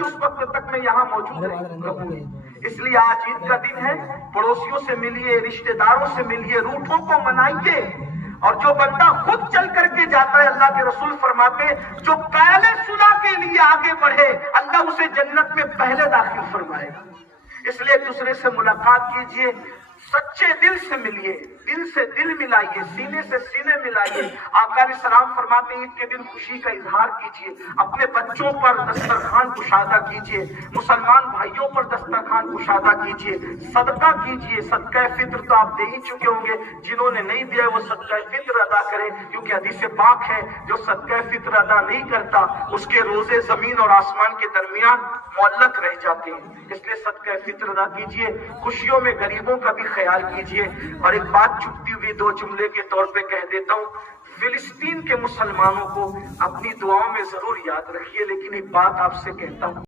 उस वक्त तक मैं यहाँ मौजूद रहूंगी। इसलिए आज ईद का दिन है, पड़ोसियों से मिलिए, रिश्तेदारों से मिलिए, रूठों को मनाइए। और जो बंदा खुद चल करके जाता है, अल्लाह के रसूल फरमाते जो पहले सुलह के लिए आगे बढ़े, अल्लाह उसे जन्नत में पहले दाखिल फरमाएगा। इसलिए एक दूसरे से मुलाकात कीजिए, सच्चे दिल से मिलिए, दिल से दिल मिलाइए, सीने से सीने मिलाइए। आका सलाम फरमाते ईद के दिन खुशी का इजहार कीजिए, अपने बच्चों पर दस्तरखान कुशादा कीजिए, मुसलमान भाइयों पर दस्तरखान कुशादा कीजिए, सदका कीजिए। सदका फित्र तो आप दे ही चुके होंगे, जिन्होंने नहीं दिया वो सदका फित्र अदा करें, क्योंकि हदीस पाक है जो सदका फित्र अदा नहीं करता उसके रोजे जमीन और आसमान के दरमियान मुअल्लक रह जाते हैं। इसलिए सदका फित्र अदा कीजिए, खुशियों में गरीबों का भी ख्याल कीजिए। और एक बात चुपती हुई दो जुमले के तौर पे कह देता हूँ, फिलिस्तीन के मुसलमानों को अपनी दुआओं में जरूर याद रखिए। लेकिन एक बात आपसे कहता हूँ,